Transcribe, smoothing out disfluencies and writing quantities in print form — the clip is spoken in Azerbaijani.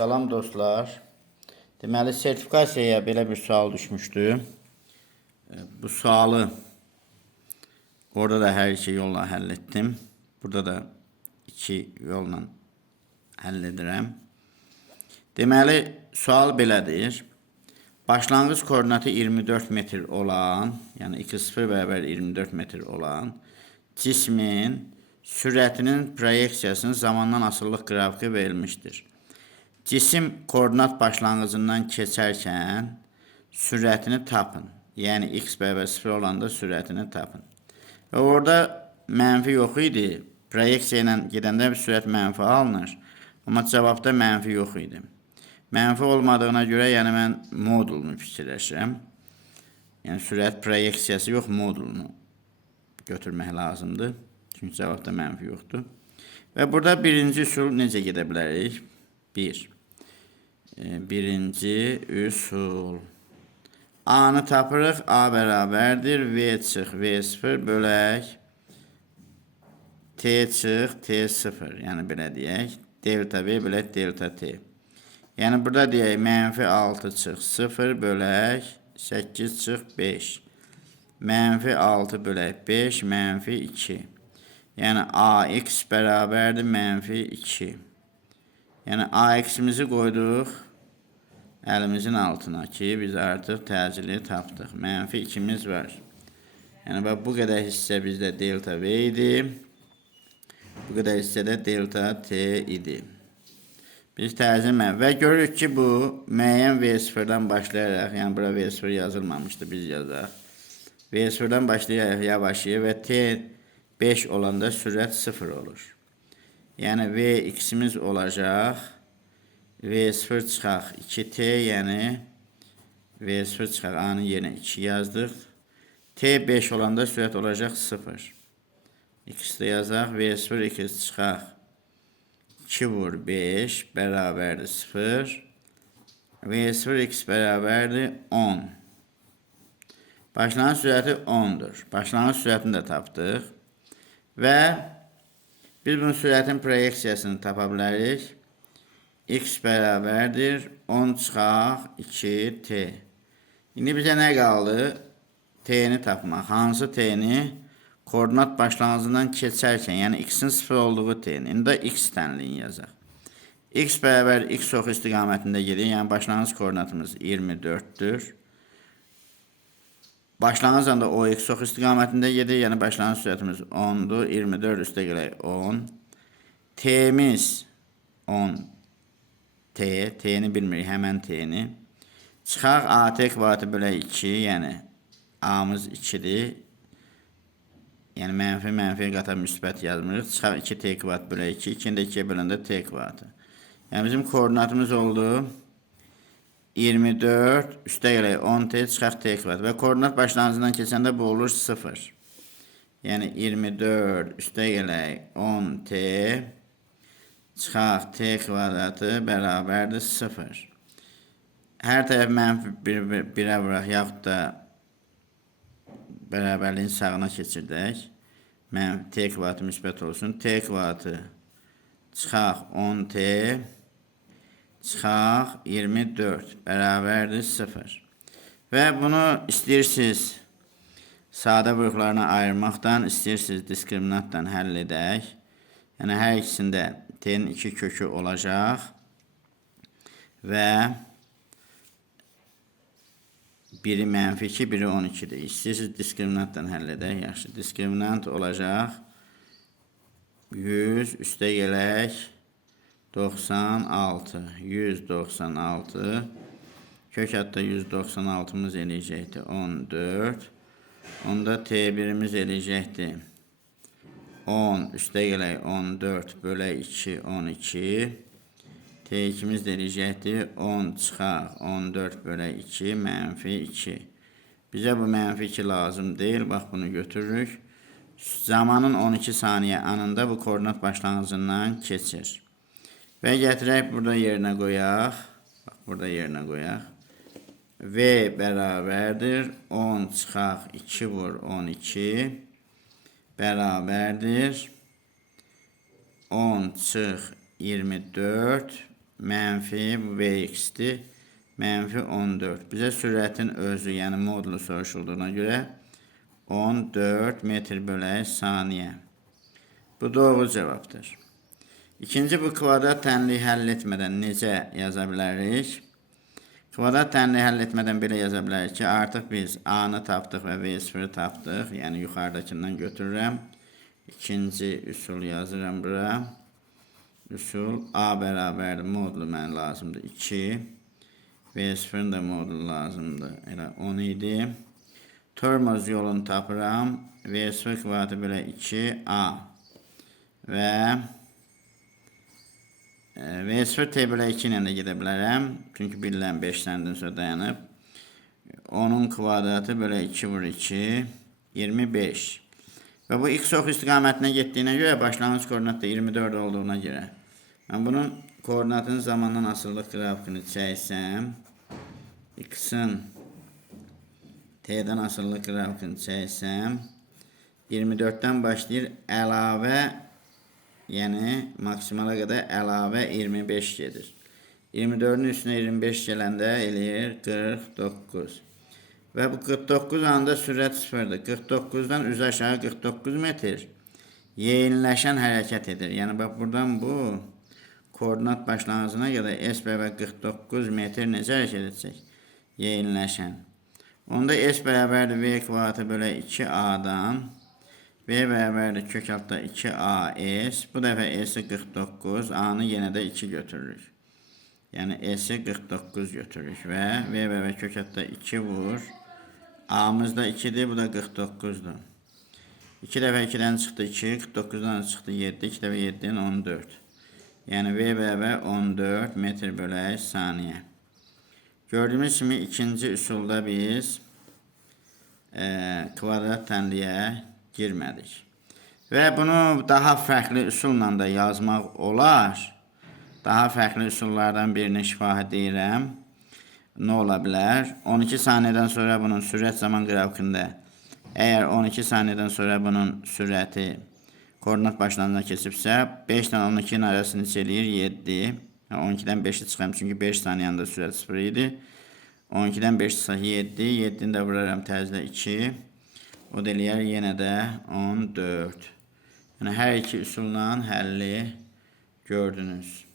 Salam dostlar. Deməli, sertifikasiyaya belə bir sual düşmüşdü. Bu sualı orada da hər iki yolla həll etdim. Burada da iki yolla həll edirəm. Deməli, sual belədir. Başlanğıc koordinatı 24 metr olan, yəni x0 bərabər 24 metr olan cismin sürətinin proyeksiyasının zamandan asıllıq qrafiki verilmişdir. Cisim koordinat başlanğıcından keçərkən sürətini tapın. Yəni x bərabər 0 olanda sürətini tapın. Və orada mənfi yox idi. Proyeksiya ilə gedəndə sürət mənfi alınır. Amma cavabda mənfi yox idi. Mənfi olmadığına görə, yəni mən modulunu fikirləşirəm. Yəni sürət proyeksiyası yox, modulunu götürmək lazımdır. Çünki cavabda mənfi yoxdur. Və burada birinci üsul necə gedə bilərik? Birinci üsul. A-nı tapırıq. A bərabərdir. V çıx V0 bölək. T çıx T0. Yəni belə deyək. Delta V bölək delta T. Yəni burada deyək mənfi 6 çıx 0 bölək 8 çıx 5. Mənfi 6 bölək 5 mənfi 2. Yəni AX bərabərdir mənfi 2. Yəni AX-imizi qoyduq əlimizin altına ki, biz artıq təcili tapdıq. Mənfi 2'miz var. Yəni bu qədər hissə bizdə delta V idi. Bu qədər hissə də delta T idi. Biz tərcümə və görürük ki, bu müəyyən V0'dan başlayaraq, yəni bura V0 yazılmamışdı, biz yazaq. V0'dan başlayaraq yavaşlayır və T 5 olanda sürət 0 olur. Yəni Vx-imiz olacaq. V0 çıxaq 2T, yəni V0 çıxaq A-nın yerinə 2 yazdıq. T 5 olanda sürət olacaq 0. X-də yazaq. V0 2 çıxaq 2 vur 5 bərabərdir 0. V0 x bərabərdir 10. Başlanğıc sürəti 10'dur. Başlanğıc sürətini də tapdıq. Və biz bunun sürətin proyeksiyasını tapa bilərik. X bərabərdir 10 çıxaq 2T. İndi bizə nə qaldı? T'ni tapmaq. Hansı T'ni? Koordinat başlanğıcından keçərkən, yəni x-in 0 olduğu T'ni. İndi x tənliyin yazaq. X bərabər x ox istiqamətində gedir. Yəni başlanğıc koordinatımız 24'dür. Başlanğıc anda o x ox istiqamətində gedir. Yəni başlanğıc sürətimiz 10'dur. 24 üstə gələk 10. T'miz 10 T. T'ni bilmirik, həmən T'ni. Çıxaq AT kvadratı bölək 2. Yəni A'mız 2'dir. Yəni mənfiyə qata müsbət yazmırıq. Çıxaq 2T kvadrat bölək 2. 2'ni də 2'yə böləndə T kvadratı. Yəni bizim koordinatımız oldu 24 üstə gələk 10T çıxaq T kvadrat. Və koordinat başlanğıcından keçəndə bu olur 0. Yəni 24 üstə gələk 10T çıxaq T kvadratı bərabərdir 0. Hər tərəf mənfi 1'ə vuraq, yaxud da bərabərliyin sağına keçirdək. T kvadratı müsbət olsun. T kvadratı çıxaq 10T çıxaq 24 bərabərdir 0. Və bunu istəyirsiniz sadə vurğularına ayırmaqdan, istəyirsiniz diskriminantdan həll edək. Yəni hər ikisində T'nin 2 kökü olacaq və biri mənfi 2, biri 12'dir. İstəyirsiniz diskriminantdan həll edək. Yaxşı, diskriminant olacaq 100 üstə gələk 96. 196. Kök adda 196'mız eləyəcəkdir 14. Onda T1'imiz eləyəcəkdir 10 üstə gələk 14 bölək 2 12. T2'miz də eləyəcəkdir 10 çıxaq 14 bölək 2 mənfi 2. Bizə bu mənfi 2 lazım deyil. Bax bunu götürürük. Zamanın 12 saniyə anında bu koordinat başlanğıcından keçir. Və gətirək burada yerinə qoyaq. Bax burada yerinə qoyaq. V bərabərdir 10 çıxaq 2 vur 12 bərabərdir 10 çıx 24 mənfi bu Vx-dir. Mənfi 14. Bizə sürətin özü, yəni modulu soruşulduğuna görə 14 metr bölək saniyə. Bu doğru cavabdır. İkinci, bu kvadrat tənliyi həll etmədən necə yaza bilərik? Kvadrat tənliyi həll etmədən belə yaza bilərik ki, artıq biz A-nı tapdıq və V0-i tapdıq. Yəni yuxarıdakindən götürürəm. İkinci üsul yazıram bura. Üsul A bərabərdir. Modulu mənə lazımdır 2. V0'ın da modulu lazımdır. Elə 10 idi. Tormoz yolunu tapıram. V0 kvadratı bölə 2A. Və V0 T bölə 2 ilə də gedə bilərəm. Çünki 1 ilə 5 səndən sonra dayanıb. 10'un kvadratı bölə 2 vur 2. 25. Və bu x ox istiqamətinə getdiyinə görə başlanğıc koordinat da 24 olduğuna görə. Mən bunun koordinatın zamandan asıllıq qrafikini çəksəm, x-in t-dən asıllıq qrafikini çəksəm, 24'dən başlayır əlavə, yəni maksimala qədər əlavə 25 gedir. 24'ün üstünə 25 gələndə eləyir 49. Və bu 49 anda sürət sıfırdır. 49'dan üz aşağı 49 metr yeyinləşən hərəkət edir. Yəni bax buradan bu koordinat başlanğıcına görə S bərabər 49 metr necə hərəkət edəcək? Yeyinləşən. Onda S bərabərdir V kvadratı bölə 2A-dan. V bərabərdir kök altda 2AS. Bu dəfə S'i 49, A-nı yenə də 2 götürürük. Yəni S'i 49 götürürük və V bərabər kök altda 2 vur. A'mız da 2'dir, bu da 49'dur. 2 dəfə 2'dən çıxdı 2, 49'dan çıxdı 7, 2 dəfə 7'dən 14. Yəni V bərabər 14 metr bölək saniyə. Gördüyümüz kimi ikinci üsulda biz kvadrat tənliyə girmədik. Və bunu daha fərqli üsulla da yazmaq olar. Daha fərqli üsullardan birini şifahi deyirəm. Nə ola bilər? 12 saniyədən sonra bunun sürət zaman qrafikində, əgər 12 saniyədən sonra bunun sürəti koordinat başlanğıcına keçibsə, 5 ilə 12'nin arasını eləyir 7. 12'dən 5'i çıxam, çünki 5 saniyəndə sürət 0 idi. 12'dən 5 çıxsa 7, 7'ni də vuraram təzədə 2. O da eləyər yenə də 14. Yəni hər iki üsulla həlli gördünüz.